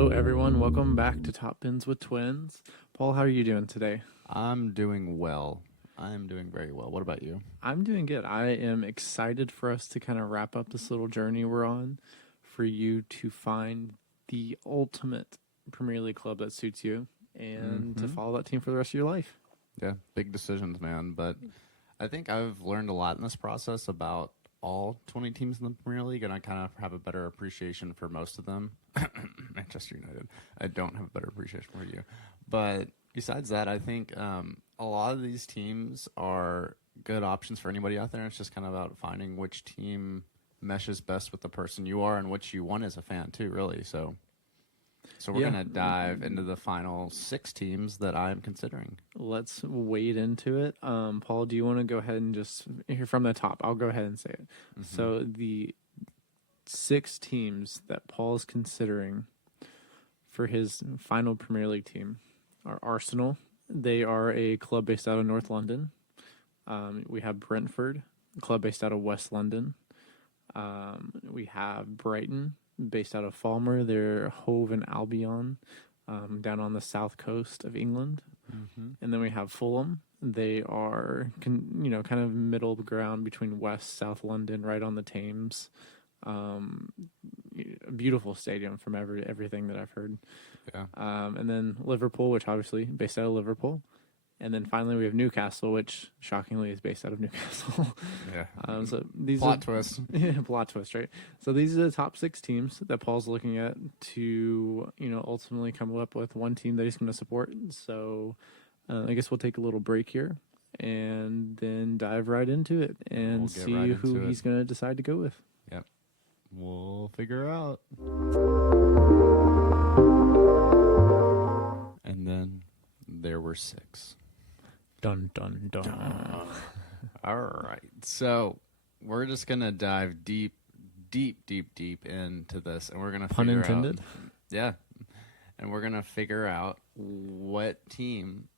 Hello, everyone. Welcome back to Top Pins with Twins. Paul, how are you doing today? I'm doing well. I am doing very well. What about you? I'm doing good. I am excited for us to kind of wrap up this little journey we're on, for you to find the ultimate Premier League club that suits you and to follow that team for the rest of your life. Yeah, big decisions, man. But I think I've learned a lot in this process about all 20 teams in the Premier League, and I kind of have a better appreciation for most of them. Manchester United. I don't have a better appreciation for you. But besides that, I think a lot of these teams are good options for anybody out there. It's just kind of about finding which team meshes best with the person you are and what you want as a fan, too, really. So we're going to dive into the final 6 teams that I'm considering. Let's wade into it. Paul, do you want to go ahead and just here from the top? I'll go ahead and say it. So the 6 teams that Paul's considering for his final Premier League team are Arsenal. They are a club based out of North London. We have Brentford, a club based out of West London. We have Brighton, based out of Falmer. They're Hove and Albion, down on the south coast of England. And then we have Fulham. They are, kind of middle ground between West, South London, right on the Thames. A beautiful stadium from everything that I've heard. Yeah. And then Liverpool, which obviously based out of Liverpool. And then finally we have Newcastle, which shockingly is based out of Newcastle. Yeah. So these Plot twist. plot twist, right? So these are the top 6 teams that Paul's looking at to, ultimately come up with one team that he's going to support. So I guess we'll take a little break here and then dive right into it and see who he's going to decide to go with. Yep. We'll figure out. And then there were 6. Dun, dun, dun. All right. So we're just going to dive deep into this. And we're going to Pun figure intended? out. Yeah. And we're going to figure out what team,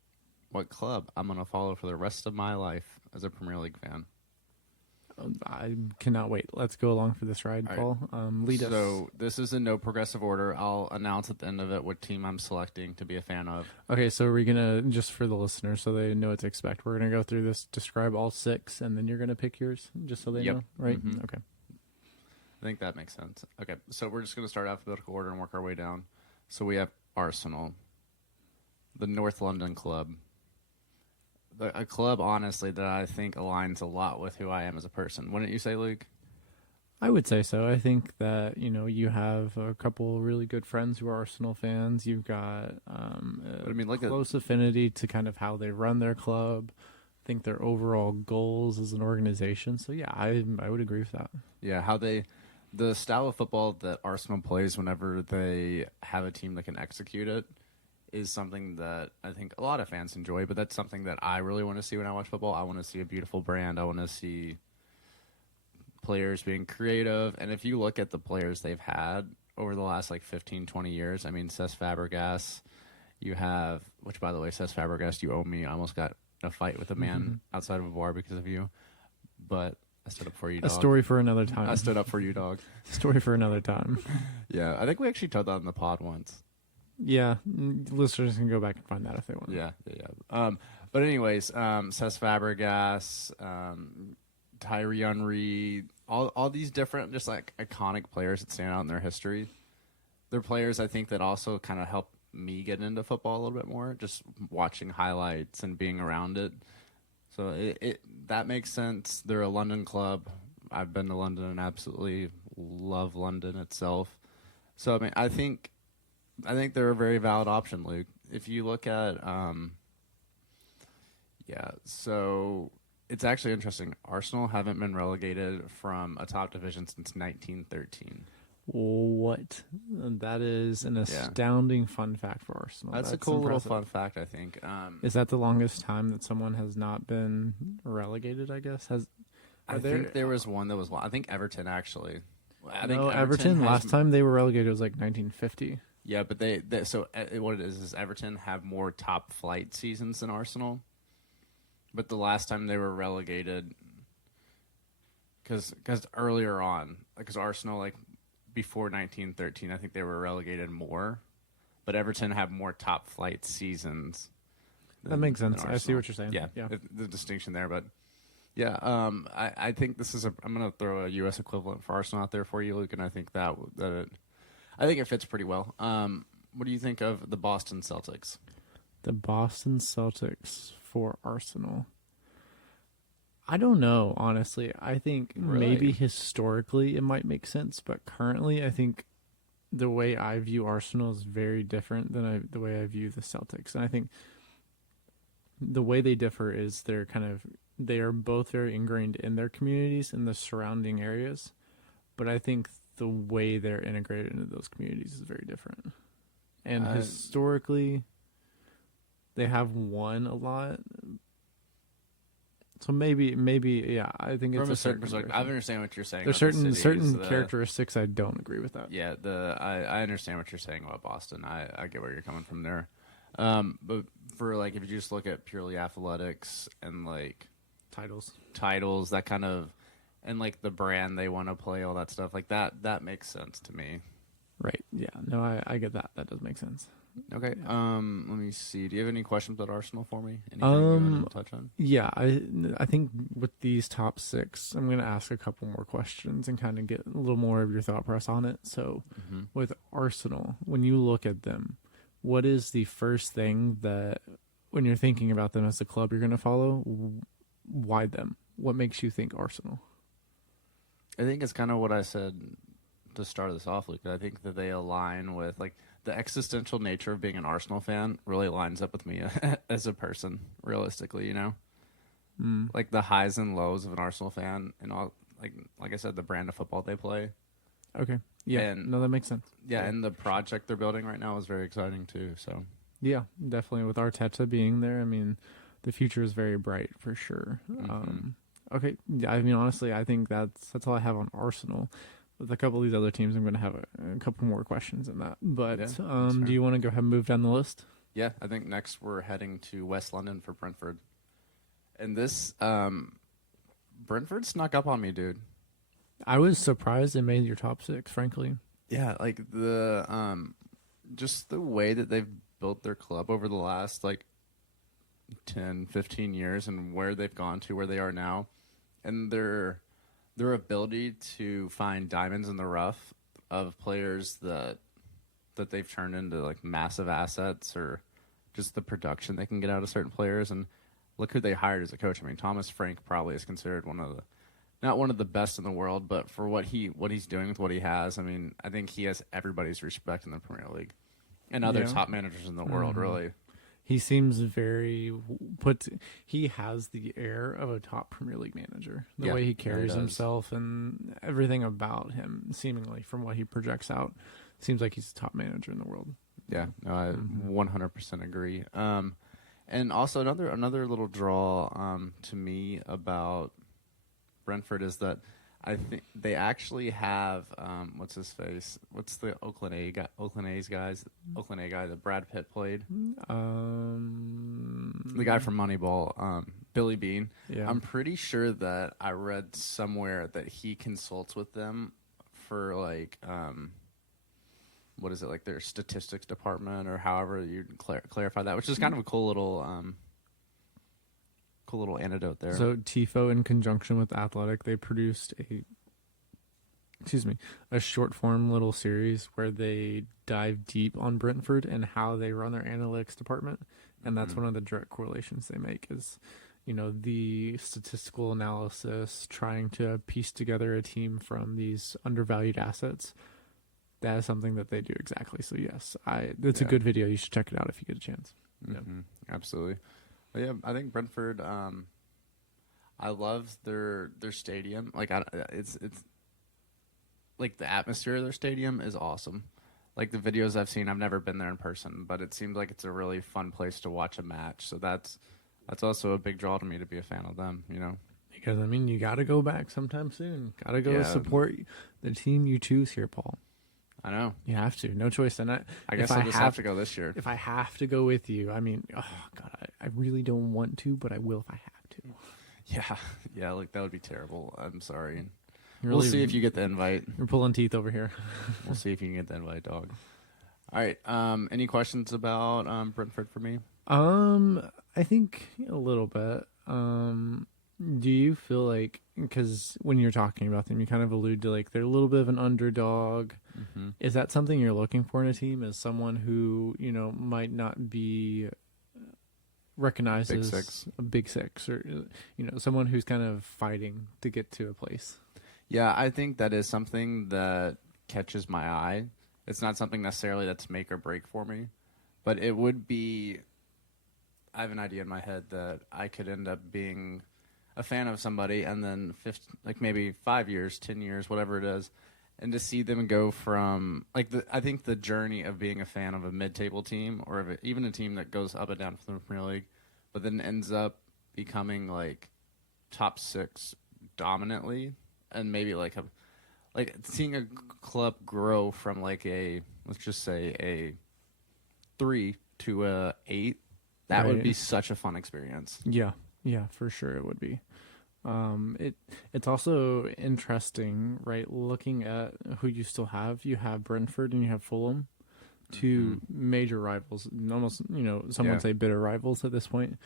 what club I'm going to follow for the rest of my life as a Premier League fan. I cannot wait. Let's go along for this ride, Paul. Lead us. So this is in no progressive order. I'll announce at the end of it what team I'm selecting to be a fan of. Okay, so we're going to, just for the listeners so they know what to expect, we're going to go through this, describe all 6, and then you're going to pick yours, just so they know, right? Okay. I think that makes sense. Okay, so we're just going to start alphabetical order and work our way down. So we have Arsenal, the North London club. A club, honestly, that I think aligns a lot with who I am as a person. Wouldn't you say, Luke? I would say so. I think that, you have a couple really good friends who are Arsenal fans. You've got close affinity to kind of how they run their club. I think their overall goals as an organization. So, yeah, I would agree with that. Yeah, the style of football that Arsenal plays whenever they have a team that can execute it is something that I think a lot of fans enjoy, but that's something that I really want to see when I watch football. I want to see a beautiful brand. I want to see players being creative. And if you look at the players they've had over the last 15, 20 years, I mean, Cesc Fabregas, you have, which by the way, Cesc Fabregas, you owe me. I almost got in a fight with a man outside of a bar because of you, but I stood up for you, dog. A story for another time. I stood up for you, dog. Story for another time. Yeah, I think we actually told that in the pod once. Yeah, listeners can go back and find that if they want. Yeah. But anyways, Cesc Fabregas, Thierry Henry, all these different just iconic players that stand out in their history. They're players I think that also kind of help me get into football a little bit more, just watching highlights and being around it. So that makes sense. They're a London club. I've been to London and absolutely love London itself. So I mean, I think they're a very valid option, Luke. If you look at, so it's actually interesting. Arsenal haven't been relegated from a top division since 1913. What? That is an astounding fun fact for Arsenal. That's a cool impressive little fun fact, I think. Is that the longest time that someone has not been relegated, I guess? I think there was one that was, I think Everton, actually. I think Everton last time they were relegated was 1950. Yeah, but what it is Everton have more top flight seasons than Arsenal. But the last time they were relegated, because earlier on, because Arsenal before 1913, I think they were relegated more but Everton have more top flight seasons. That makes than sense. I see Arsenal. what you're saying. Yeah, Yeah. the distinction there, but yeah, I think this is I'm gonna throw a U.S. equivalent for Arsenal out there for you, Luke, and I think I think it fits pretty well. What do you think of the Boston Celtics? The Boston Celtics for Arsenal. I don't know, honestly. I think maybe Really? historically it might make sense, but currently I think the way I view Arsenal is very different than the way I view the Celtics. And I think the way they differ is they are both very ingrained in their communities and the surrounding areas, but I think the way they're integrated into those communities is very different. And historically, they have won a lot. So maybe, yeah. I think it's From a certain perspective. perspective, I understand what you're saying. There's about the certain cities, characteristics I don't agree with that. Yeah, I understand what you're saying about Boston. I get where you're coming from there. But for like, if you just look at purely athletics and like titles, that kind of, and like the brand they want to play, all that stuff, like that makes sense to me. Right. Yeah. No, I get that. That does make sense. Okay. Let me see. Do you have any questions about Arsenal for me? Anything you want to touch on? Yeah, I think with these top 6, I'm going to ask a couple more questions and kind of get a little more of your thought process on it. So, with Arsenal, when you look at them, what is the first thing that, when you're thinking about them as a club, you're going to follow? Why them? What makes you think Arsenal? I think it's kind of what I said to start this off, Luke. I think that they align with like the existential nature of being an Arsenal fan really lines up with me as a person, realistically, you know? Like the highs and lows of an Arsenal fan and all, like I said, the brand of football they play. Okay. Yeah. No, that makes sense. Yeah, and the project they're building right now is very exciting too, so. Yeah, definitely. With Arteta being there, I mean, the future is very bright for sure. Okay. Yeah, I mean, honestly, I think that's all I have on Arsenal. With a couple of these other teams, I'm going to have a couple more questions in that. But do you want to go ahead and move down the list? Yeah, I think next we're heading to West London for Brentford. And this, Brentford snuck up on me, dude. I was surprised they made your top 6, frankly. Yeah, like the, just the way that they've built their club over the last, like, 10, 15 years and where they've gone to where they are now. And their ability to find diamonds in the rough of players that they've turned into like massive assets, or just the production they can get out of certain players. And look who they hired as a coach. I mean, Thomas Frank probably is considered not one of the best in the world, but for what he's doing with what he has, I mean, I think he has everybody's respect in the Premier League and other top managers in the world, really. He seems he has the air of a top Premier League manager. The way he carries himself and everything about him, seemingly from what he projects out, seems like he's a top manager in the world. Yeah, no, I 100% agree. And also another little draw to me about Brentford is that I think they actually have what's his face? What's the Oakland A guy, that Brad Pitt played? The guy from Moneyball, Billy Bean. Yeah. I'm pretty sure that I read somewhere that he consults with them for like what is it, like their statistics department or however you clarify that, which is kind of a cool little anecdote there. So TIFO, in conjunction with Athletic, they produced a short form little series where they dive deep on Brentford and how they run their analytics department. And that's one of the direct correlations they make is, the statistical analysis, trying to piece together a team from these undervalued assets. That is something that they do exactly. So yes, it's a good video. You should check it out if you get a chance. Yeah. Absolutely. But yeah, I think Brentford. I love their stadium. Like it's like the atmosphere of their stadium is awesome. Like the videos I've seen, I've never been there in person, but it seems like it's a really fun place to watch a match. So that's also a big draw to me to be a fan of them. Because I mean, you got to go back sometime soon. Got to go support the team you choose here, Paul. I know. You have to. No choice. And I guess I just have to go this year. If I have to go with you, I mean, oh, God, I really don't want to, but I will if I have to. Yeah, like that would be terrible. I'm sorry. Really, we'll see if you get the invite. You're pulling teeth over here. We'll see if you can get the invite, dog. All right. Any questions about Brentford for me? I think a little bit. Do you feel like, because when you're talking about them, you kind of allude to like they're a little bit of an underdog. Mm-hmm. Is that something you're looking for in a team? As someone who might not be recognized Big as six. a big six, or someone who's kind of fighting to get to a place? Yeah, I think that is something that catches my eye. It's not something necessarily that's make or break for me, but it would be. I have an idea in my head that I could end up being a fan of somebody, and then maybe 5 years, 10 years, whatever it is, and to see them go from I think the journey of being a fan of a mid-table team or of even a team that goes up and down from the Premier League, but then ends up becoming like top six dominantly, and maybe like seeing a club grow from like let's just say a 3 to a 8. That would be such a fun experience. Yeah, for sure it would be. It's also interesting, right? Looking at who you still have. You have Brentford and you have Fulham, two major rivals. Almost, some would say bitter rivals at this point.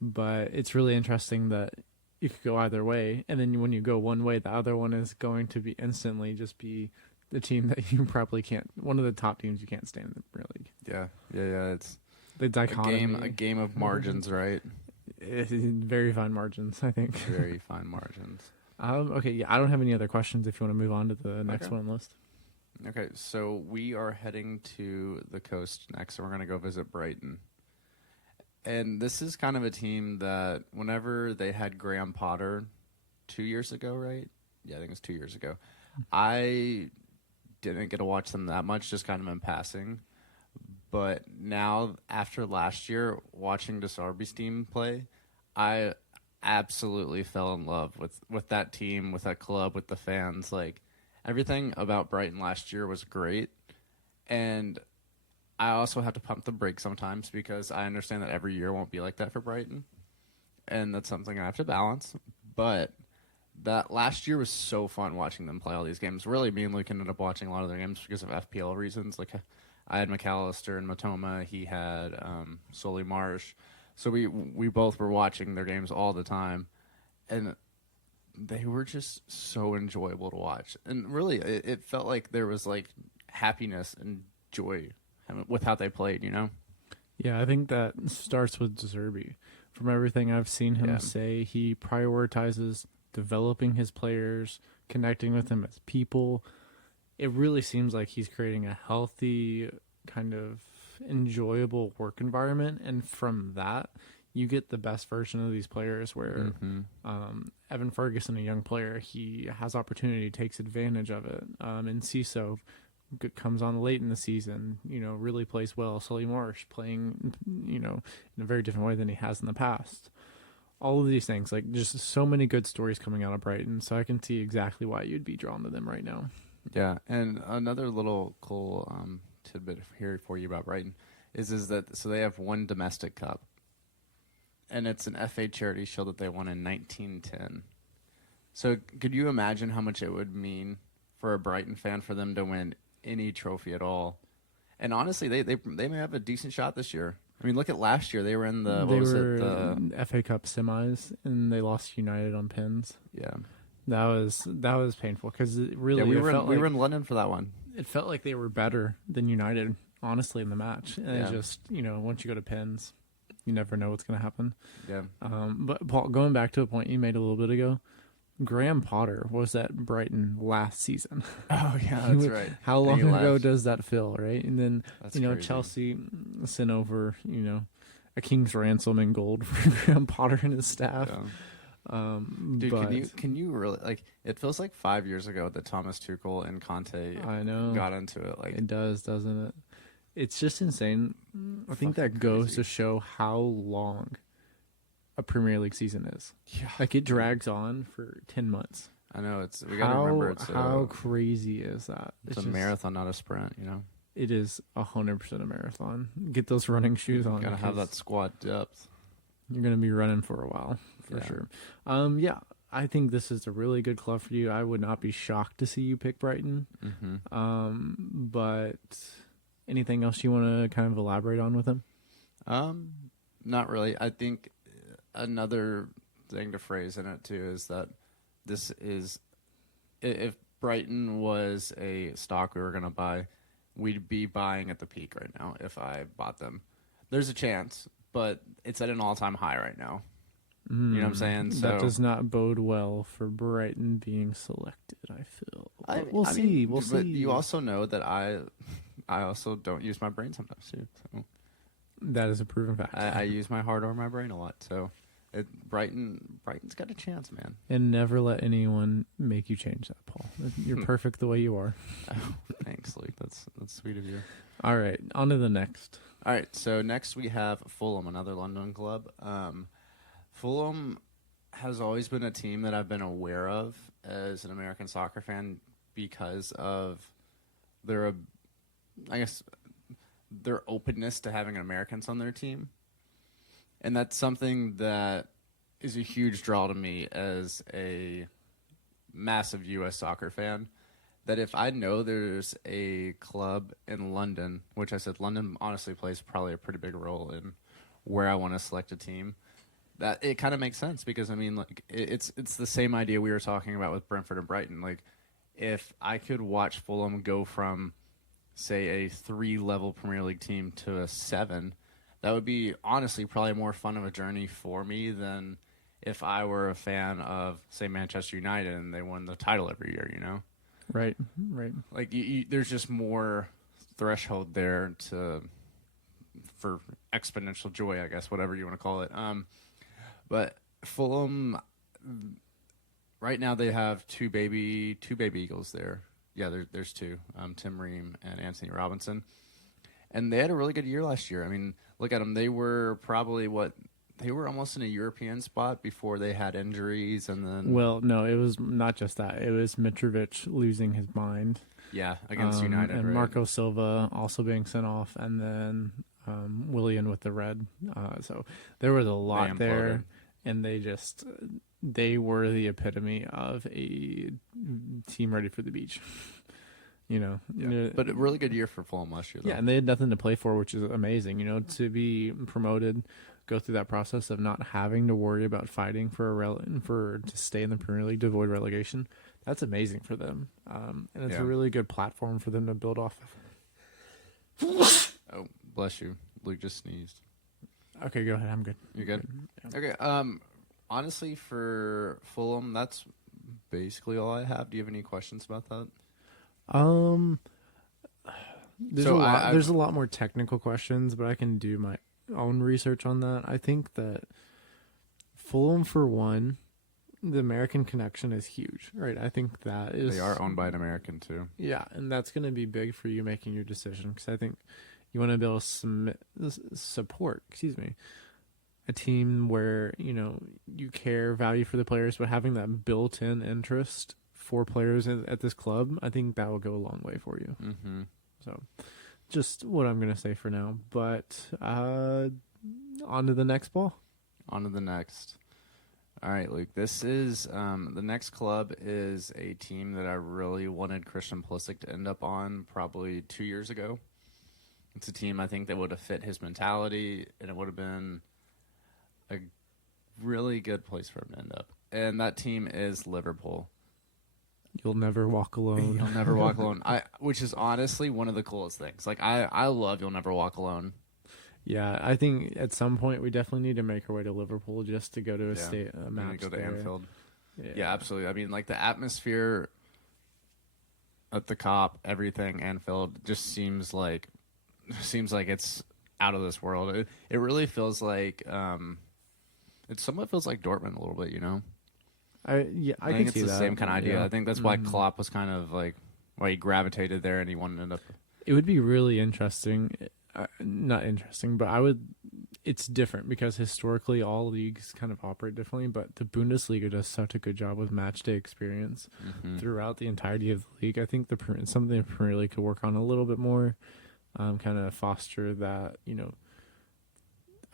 But it's really interesting that you could go either way, and then when you go one way, the other one is going to be instantly just be the team that you probably can't. One of the top teams you can't stand in the Premier League. Yeah. It's the dichotomy. A game of margins, right? Very fine margins, I think. Very fine margins. Okay, yeah, I don't have any other questions if you want to move on to the next one on the list. Okay, so we are heading to the coast next, and we're going to go visit Brighton. And this is kind of a team that whenever they had Graham Potter 2 years ago, right? Yeah, I think it was 2 years ago. I didn't get to watch them that much, just kind of in passing. But now, after last year, watching De Sarbi's team play, I absolutely fell in love with that team, with that club, with the fans. Like, everything about Brighton last year was great. And I also have to pump the brakes sometimes because I understand that every year won't be like that for Brighton. And that's something I have to balance. But that last year was so fun watching them play all these games. Really, me and Luke ended up watching a lot of their games because of FPL reasons. Like, I had McAllister and Matoma. He had Solly Marsh. So we both were watching their games all the time. And they were just so enjoyable to watch. And really, it felt like there was like happiness and joy with how they played, Yeah, I think that starts with De Zerbi. From everything I've seen him say, he prioritizes developing his players, connecting with them as people. It really seems like he's creating a healthy, kind of enjoyable work environment, and from that, you get the best version of these players. Where Evan Ferguson, a young player, he has opportunity, takes advantage of it. And Ciso comes on late in the season, really plays well. Solly Marsh playing, in a very different way than he has in the past. All of these things, like just so many good stories coming out of Brighton, so I can see exactly why you'd be drawn to them right now. Yeah, and another little cool tidbit here for you about Brighton is that so they have one domestic cup, and it's an FA Charity Shield that they won in 1910. So could you imagine how much it would mean for a Brighton fan for them to win any trophy at all? And honestly, they may have a decent shot this year. I mean, look at last year. They were in the the FA Cup semis, and they lost United on pins. Yeah. That was painful because it really we were in London for that one. It felt like they were better than United, honestly, in the match. And it just, once you go to pins, you never know what's going to happen. Yeah. But Paul, going back to a point you made a little bit ago, Graham Potter was at Brighton last season. Oh yeah, that's right. How long ago does that feel, right? And then that's crazy. Chelsea sent over a king's ransom in gold for Graham Potter and his staff. Yeah. Dude, can you really it feels like 5 years ago that Thomas Tuchel and Conte got into it. Like it does, doesn't it? It's just insane. I think that goes to show how long a Premier League season is. Yeah. Like it drags on for 10 months. I know we got to remember how crazy is that? It's a marathon, not a sprint, It is 100% a marathon. Get those running shoes on. Got to have that squat depth. You're going to be running for a while, for sure. I think this is a really good club for you. I would not be shocked to see you pick Brighton. Mm-hmm. But Anything else you want to kind of elaborate on with him? Not really. I think another thing to phrase in it too is that this is if Brighton was a stock we were going to buy, we'd be buying at the peak right now if I bought them. There's a chance, but it's at an all-time high right now. You know what I'm saying? So That does not bode well for Brighton being selected, I feel. We'll see. We'll see. But you also know that I also don't use my brain sometimes too. So That is a proven fact. I use my heart or my brain a lot. So Brighton's got a chance, man. And never let anyone make you change that, Paul. You're perfect the way you are. Oh, thanks, Luke. That's sweet of you. All right, on to the next. All right, so next we have Fulham, another London club. Fulham has always been a team that I've been aware of as an American soccer fan because of their openness to having Americans on their team. And that's something that is a huge draw to me as a massive U.S. soccer fan. That if I know there's a club in London, which I said London honestly plays probably a pretty big role in where I want to select a team, that it kind of makes sense because I mean, like it's the same idea we were talking about with Brentford and Brighton. Like, if I could watch Fulham go from, say, a 3-level Premier League team to a 7, that would be honestly probably more fun of a journey for me than if I were a fan of, say, Manchester United and they won the title every year. You know. Right. Like there's just more threshold there for exponential joy, I guess, whatever you want to call it. But Fulham, right now they have two baby Eagles there. Yeah, there's two, Tim Ream and Anthony Robinson, and they had a really good year last year. I mean, look at them; they were probably they were almost in a European spot before they had injuries, and then No, it was not just that. It was Mitrovic losing his mind. Yeah, against United, and right? Marco Silva also being sent off, and then Willian with the red. So there was a lot there, and they were the epitome of a team ready for the beach. You know, yeah. But a really good year for Fulham last year, though. Yeah, and they had nothing to play for, which is amazing. You know, to be promoted, go through that process of not having to worry about fighting to stay in the Premier League to avoid relegation. That's amazing for them, and it's a really good platform for them to build off of. Oh, bless you. Luke just sneezed. Okay, go ahead. I'm good. You're good? Yeah. Okay. Honestly, for Fulham, that's basically all I have. Do you have any questions about that? There's a lot more technical questions, but I can do my own research on that. I think that Fulham, for one, the American connection is huge, right? I think that is... They are owned by an American, too. Yeah, and that's going to be big for you making your decision, because I think you want to be able to support, a team where, you know, you care, value for the players, but having that built-in interest for players at this club, I think that will go a long way for you. Mm-hmm. So, just what I'm going to say for now. But on to the next ball. On to the next. All right, Luke. This is the next club is a team that I really wanted Christian Pulisic to end up on probably 2 years ago. It's a team I think that would have fit his mentality, and it would have been a really good place for him to end up. And that team is Liverpool. You'll never walk alone. You'll never walk alone. Which is honestly one of the coolest things. Like I love You'll Never Walk Alone. Yeah, I think at some point we definitely need to make our way to Liverpool just to go to a match. Go to there. Anfield. Yeah, absolutely. I mean, like the atmosphere at the Kop, everything, Anfield just seems like it's out of this world. It really feels like it somewhat feels like Dortmund a little bit, you know. I think it's see the that. same kind of idea. Yeah. I think that's why Klopp was kind of like why he gravitated there and he wanted to end up. It would be really interesting. Not interesting, but it's different because historically all leagues kind of operate differently, but the Bundesliga does such a good job with match day experience throughout the entirety of the league. I think something the Premier League could work on a little bit more, kind of foster that, you know,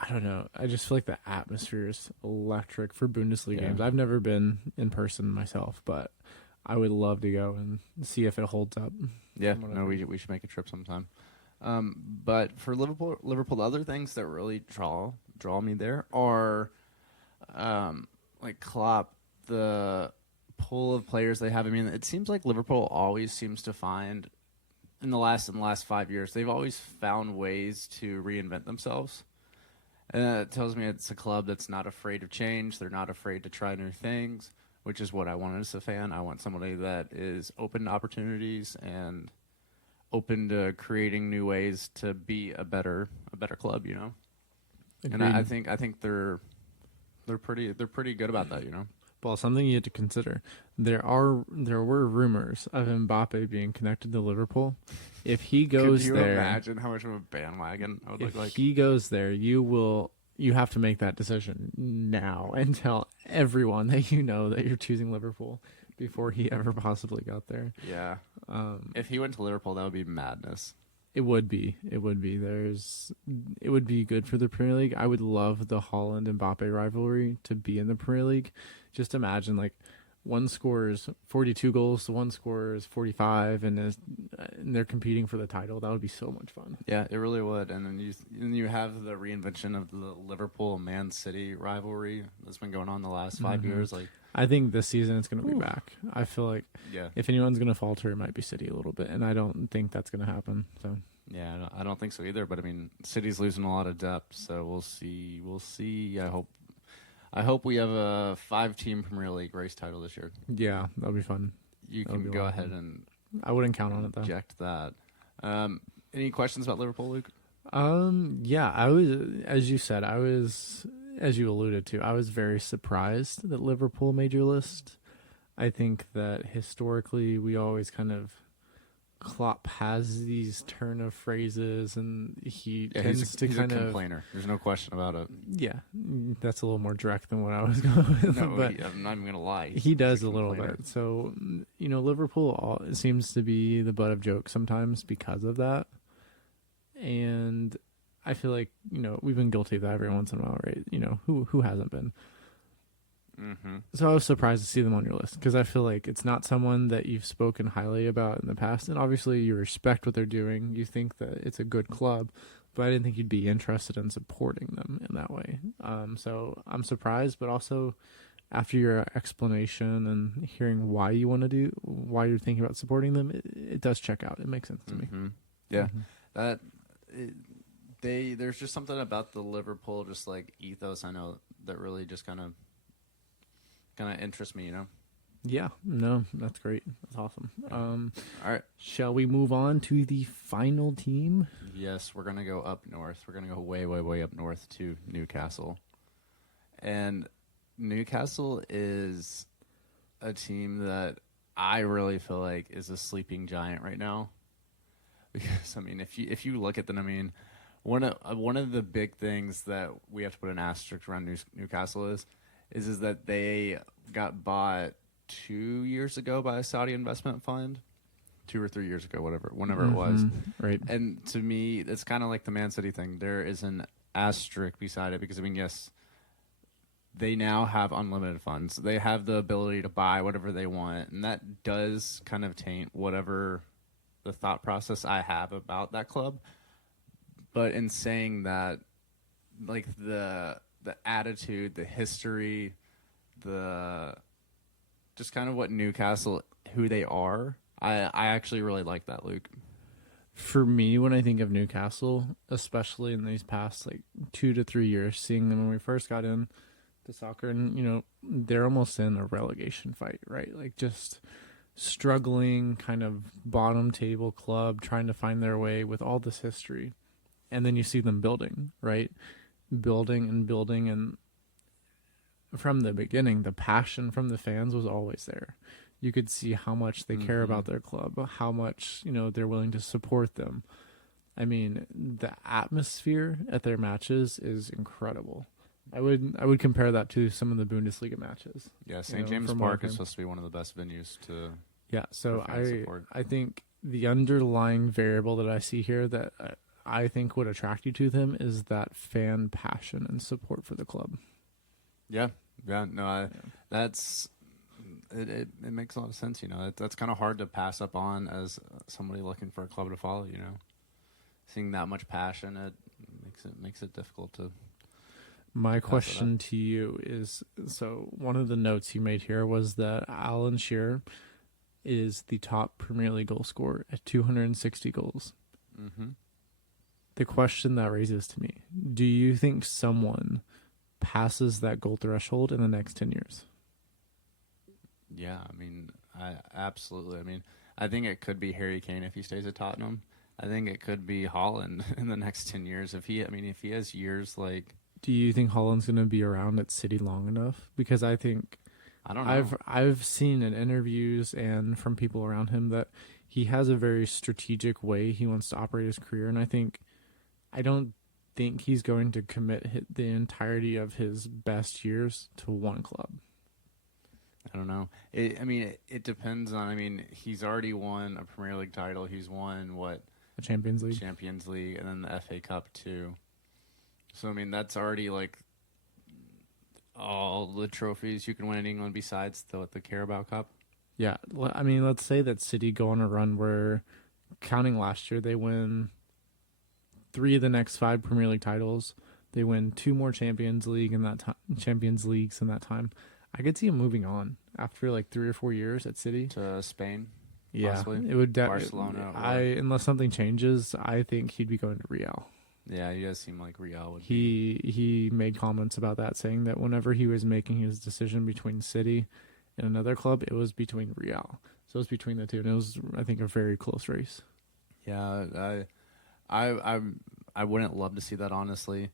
I don't know. I just feel like the atmosphere is electric for Bundesliga games. I've never been in person myself, but I would love to go and see if it holds up. Yeah, no, we should make a trip sometime. But for Liverpool, the other things that really draw me there are like Klopp, the pool of players they have. I mean, it seems like Liverpool always seems to find in the last 5 years, they've always found ways to reinvent themselves. And it tells me it's a club that's not afraid of change. They're not afraid to try new things, which is what I want as a fan. I want somebody that is open to opportunities and open to creating new ways to be a better club, you know. Agreed. And I think they're pretty good about that, you know. Well, something you have to consider. There were rumors of Mbappe being connected to Liverpool. If he goes Could you there, imagine how much of a bandwagon I would look if like? he goes there, you have to make that decision now and tell everyone that you know that you're choosing Liverpool before he ever possibly got there. Yeah. If he went to Liverpool, that would be madness. It would be. It would be good for the Premier League. I would love the Haaland Mbappe rivalry to be in the Premier League. Just imagine, like, one scores 42 goals, one scores 45, and they're competing for the title. That would be so much fun. Yeah, it really would. And then you have the reinvention of the Liverpool-Man City rivalry that's been going on the last 5 years. Like, I think this season it's going to be back. I feel like yeah, if anyone's going to falter, it might be City a little bit, and I don't think that's going to happen. So yeah, I don't think so either. But I mean, City's losing a lot of depth, so we'll see. We'll see. I hope we have a 5-team Premier League race title this year. yeah, that'll be fun. You can go ahead and I wouldn't count on it though. reject that. Any questions about Liverpool, Luke? Yeah, I was, as you said, as you alluded to, I was very surprised that Liverpool made your list. I think that historically we always kind of, Klopp has these turn of phrases, and he tends to he's kind a of complainer. There's no question about it. Yeah, that's a little more direct than what I was going with. No, but I'm not even gonna lie. he does a little complainer. bit. So, Liverpool seems to be the butt of jokes sometimes because of that. And I feel like, we've been guilty of that every once in a while, right? Who hasn't been? Mm-hmm. So I was surprised to see them on your list because I feel like it's not someone that you've spoken highly about in the past. And obviously you respect what they're doing. You think that it's a good club, but I didn't think you'd be interested in supporting them in that way. So I'm surprised, but also after your explanation and hearing why you're thinking about supporting them, it does check out. It makes sense to me. Yeah, there's just something about the Liverpool just like ethos. I know that really just kind of interests me. Yeah, no, that's great. That's awesome. All right, shall we move on to the final team? Yes, we're gonna go up north. We're gonna go way, way, way up north to Newcastle, and Newcastle is a team that I really feel like is a sleeping giant right now. Because I mean, if you look at them, I mean, one of the big things that we have to put an asterisk around Newcastle is that they got bought 2 years ago by a Saudi investment fund, 2 or 3 years ago, whenever it was. Right. And to me, it's kind of like the Man City thing. There is an asterisk beside it because I mean, yes, they now have unlimited funds. They have the ability to buy whatever they want, and that does kind of taint whatever the thought process I have about that club. But in saying that, like the attitude, the history, just kind of what Newcastle, who they are, I actually really like that, Luke. For me, when I think of Newcastle, especially in these past 2 to 3 years, seeing them when we first got in to soccer, and they're almost in a relegation fight, right? Like just struggling, kind of bottom table club, trying to find their way with all this history, and then you see them building, right? Building, and from the beginning, the passion from the fans was always there. You could see how much they care about their club, how much they're willing to support them. I mean, the atmosphere at their matches is incredible. I would compare that to some of the Bundesliga matches. Yeah, St. James Park is supposed to be one of the best venues to. Yeah, so support. I think the underlying variable that I see here that I think would attract you to them is that fan passion and support for the club. Yeah, no, that's it. It makes a lot of sense. That's kind of hard to pass up on as somebody looking for a club to follow. seeing that much passion, it makes it difficult to. My question to you is, so one of the notes you made here was that Alan Shearer is the top Premier League goal scorer at 260 goals. Mm-hmm. The question that raises to me, do you think someone passes that goal threshold in the next 10 years? Yeah, I mean, absolutely. I mean, I think it could be Harry Kane if he stays at Tottenham. I think it could be Haaland in the next 10 years. If he has years like... Do you think Haaland's going to be around at City long enough? Because I think... I don't know. I've seen in interviews and from people around him that he has a very strategic way he wants to operate his career, and I don't think he's going to commit the entirety of his best years to one club. I don't know. It depends on. I mean, he's already won a Premier League title. He's won what? The Champions League. Champions League, and then the FA Cup too. So I mean, that's already like all the trophies you can win in England besides the Carabao Cup. Yeah, I mean, let's say that City go on a run where, counting last year, they win 3 of the next 5 Premier League titles. They win 2 more Champions Leagues in that time. I could see him moving on after like 3 or 4 years at City to Spain. Yeah, possibly. It would Barcelona. Unless something changes, I think he'd be going to Real. Yeah, he does seem like Real would. He made comments about that, saying that whenever he was making his decision between City and another club, it was between Real. So it was between the two, and it was, I think, a very close race. Yeah, I wouldn't love to see that, honestly,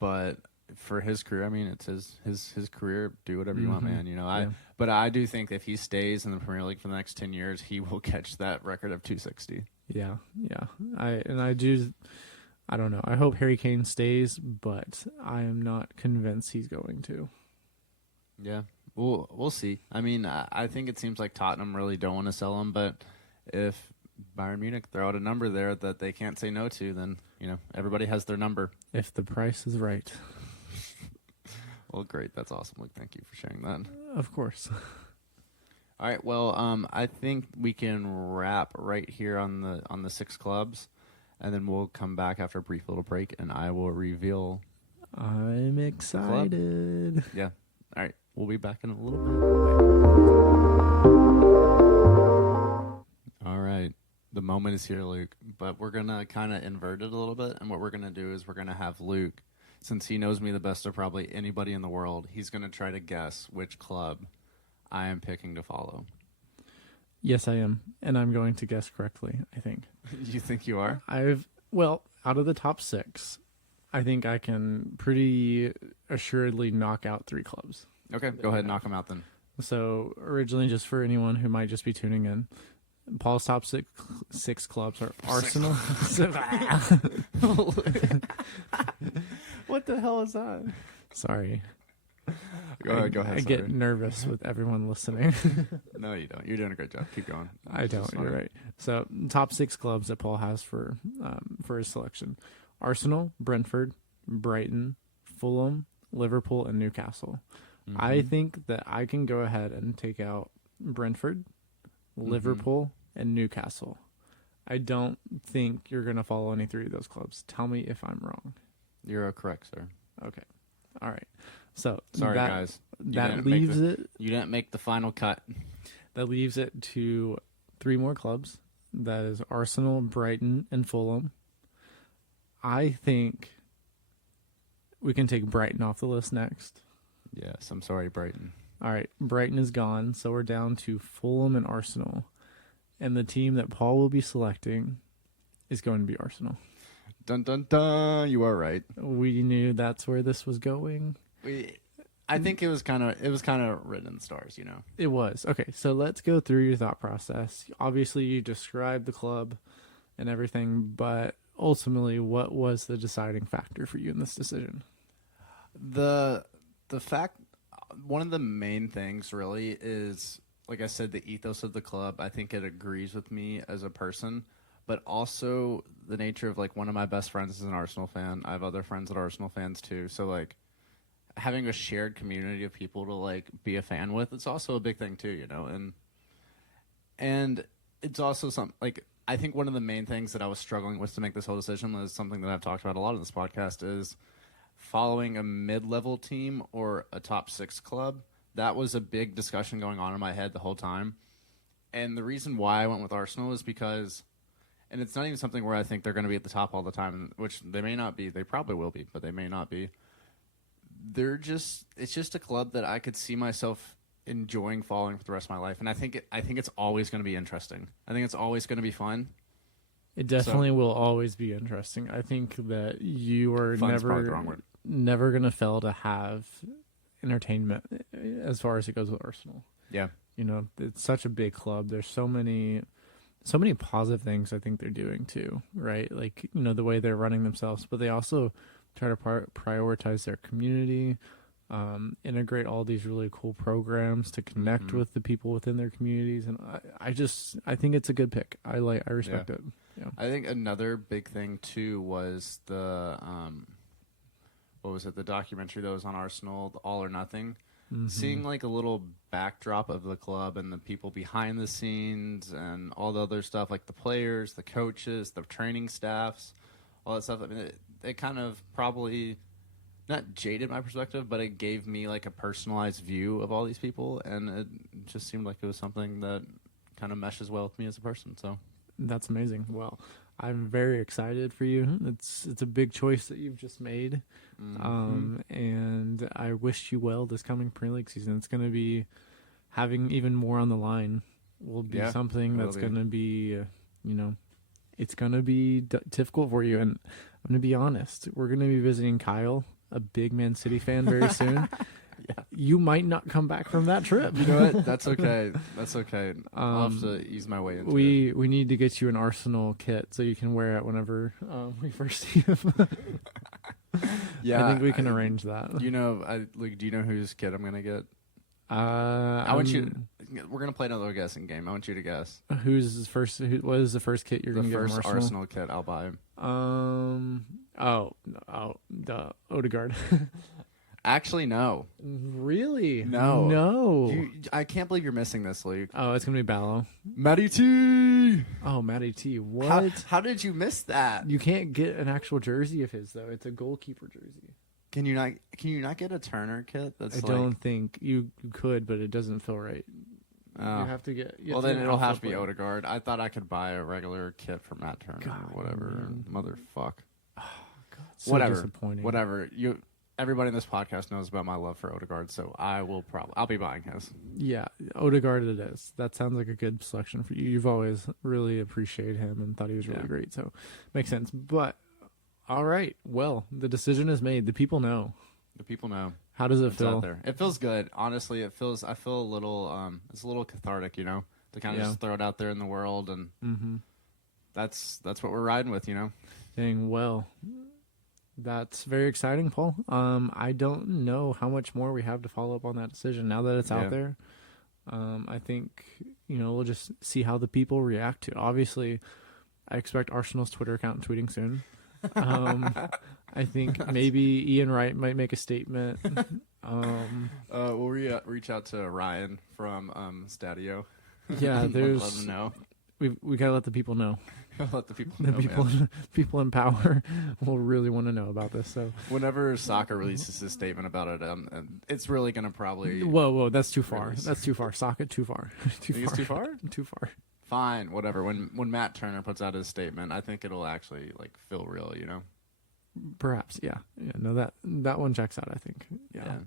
but for his career, I mean, it's his career. Do whatever you want, man. You know, But I do think if he stays in the Premier League for the next 10 years, he will catch that record of 260. Yeah. I don't know. I hope Harry Kane stays, but I am not convinced he's going to. Yeah, we'll see. I mean, I think it seems like Tottenham really don't want to sell him, but if Bayern Munich throw out a number there that they can't say no to, then, you know, everybody has their number. If the price is right. Well, great. That's awesome, Luke. Thank you for sharing that. Of course. All right. Well, I think we can wrap right here on the 6 clubs, and then we'll come back after a brief little break, and I will reveal. I'm excited. Yeah. All right. We'll be back in a little bit. All right. The moment is here, Luke, but we're going to kind of invert it a little bit, and what we're going to do is we're going to have Luke, since he knows me the best of probably anybody in the world, he's going to try to guess which club I am picking to follow. Yes, I am, and I'm going to guess correctly, I think. You think you are? Out of the top 6, I think I can pretty assuredly knock out 3 clubs. Okay, go ahead and knock them out then. So, originally, just for anyone who might just be tuning in, Paul's top six clubs are Arsenal. What the hell is that? Sorry. Go ahead. I get nervous with everyone listening. No, you don't. You're doing a great job. Keep going. I don't. You're right. So, top 6 clubs that Paul has for his selection: Arsenal, Brentford, Brighton, Fulham, Liverpool, and Newcastle. Mm-hmm. I think that I can go ahead and take out Brentford, Liverpool, and Newcastle. I don't think you're going to follow any 3 of those clubs. Tell me if I'm wrong. You're correct, sir. Okay. All right. So sorry, guys. That leaves it. You didn't make the final cut. That leaves it to 3 more clubs. That is Arsenal, Brighton, and Fulham. I think we can take Brighton off the list next. Yes, I'm sorry, Brighton. All right, Brighton is gone, so we're down to Fulham and Arsenal. And the team that Paul will be selecting is going to be Arsenal. Dun, dun, dun. You are right. We knew that's where this was going. I think it was kind of written in the stars, you know. It was. Okay, so let's go through your thought process. Obviously, you described the club and everything, but ultimately, what was the deciding factor for you in this decision? The fact, one of the main things really is, like I said, the ethos of the club. I think it agrees with me as a person, but also the nature of, like, one of my best friends is an Arsenal fan. I have other friends that are Arsenal fans too. So, like, having a shared community of people to, like, be a fan with, it's also a big thing too, you know. And it's also something like I think one of the main things that I was struggling with to make this whole decision was something that I've talked about a lot in this podcast is following a mid-level team or a top 6 club. That was a big discussion going on in my head the whole time. And the reason why I went with Arsenal is because, and it's not even something where I think they're going to be at the top all the time, which they may not be. They probably will be, but they may not be. It's just a club that I could see myself enjoying following for the rest of my life, and I think it's always going to be interesting. I think it's always going to be fun. It definitely will always be interesting. I think that you are Fun's probably the wrong word. never going to fail to have entertainment as far as it goes with Arsenal. Yeah. You know, it's such a big club. There's so many positive things I think they're doing too, right? Like, you know, the way they're running themselves, but they also try to prioritize their community, integrate all these really cool programs to connect with the people within their communities. And I think it's a good pick. I respect it. Yeah. I think another big thing too was the what was it? The documentary that was on Arsenal, the All or Nothing. Seeing like a little backdrop of the club and the people behind the scenes and all the other stuff, like the players, the coaches, the training staffs, all that stuff. I mean, it kind of probably not jaded my perspective, but it gave me like a personalized view of all these people, and it just seemed like it was something that kind of meshes well with me as a person. So that's amazing. Well, I'm very excited for you. It's a big choice that you've just made, and I wish you well this coming Premier League season. It's going to be having even more on the line. Will be something that's going to be, it's going to be difficult for you. And I'm going to be honest. We're going to be visiting Kyle, a big Man City fan, very soon. You might not come back from that trip. You know what? That's okay. That's okay. I'll have to ease my way into it. We need to get you an Arsenal kit so you can wear it whenever we first see him. Yeah, I think we can arrange that. You know, do you know whose kit I'm gonna get? I want you. We're gonna play another guessing game. I want you to guess. What is the first kit you're gonna get from Arsenal? Arsenal kit I'll buy. The Odegaard. Actually, no. Really? No. I can't believe you're missing this, Luke. Oh, it's gonna be Ballo. Matty T. Oh, Matty T. What? How did you miss that? You can't get an actual jersey of his though. It's a goalkeeper jersey. Can you not get a Turner kit? I don't think you could, but it doesn't feel right. You have to get. Well, then it'll have to be Odegaard. I thought I could buy a regular kit for Matt Turner or whatever. Man. Motherfuck. Oh, God. So whatever. Disappointing. Whatever. Everybody in this podcast knows about my love for Odegaard, so I'll be buying his. Yeah, Odegaard it is. That sounds like a good selection for you. You've always really appreciated him and thought he was really great, so makes sense. But all right, well, the decision is made. The people know. The people know. How does it feel? Out there. It feels good. Honestly, I feel a little it's a little cathartic, to kind of just throw it out there in the world, and that's what we're riding with, Dang, well, that's very exciting, Paul. I don't know how much more we have to follow up on that decision now that it's out there. I think, we'll just see how the people react to it. Obviously, I expect Arsenal's Twitter account tweeting soon. I think maybe Ian Wright might make a statement. We'll reach out to Ryan from Stadio. Yeah, let them know. We gotta let the people know. Let the people know. People in power will really want to know about this. So whenever Soccer releases his statement about it, it's really gonna probably. Whoa! That's too far. That's too far. Soccer, too far. It's too far. Too far. Fine, whatever. When Matt Turner puts out his statement, I think it'll actually feel real. Perhaps, yeah. No, that one checks out. I think. Yeah.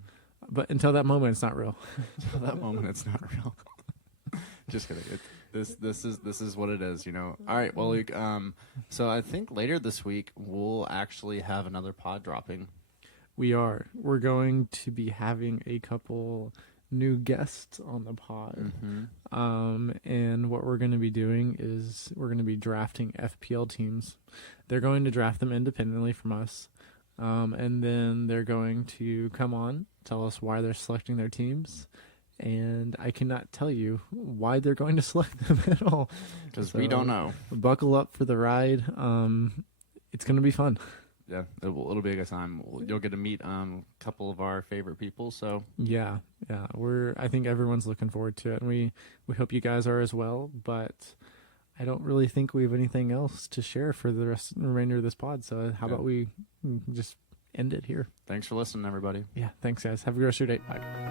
But until that moment, it's not real. Until that moment, it's not real. Just kidding. This is what it is. All right. Well, Luke. So I think later this week we'll actually have another pod dropping. We are. We're going to be having a couple new guests on the pod. And what we're going to be doing is we're going to be drafting FPL teams. They're going to draft them independently from us. And then they're going to come on, tell us why they're selecting their teams. And I cannot tell you why they're going to select them at all. Because we don't know. Buckle up for the ride. It's going to be fun. Yeah, it'll be a good time. You'll get to meet a couple of our favorite people. So yeah, I think everyone's looking forward to it, and we hope you guys are as well. But I don't really think we have anything else to share for the remainder of this pod. So how about we just end it here? Thanks for listening, everybody. Yeah, thanks, guys. Have a good rest of your day. Bye.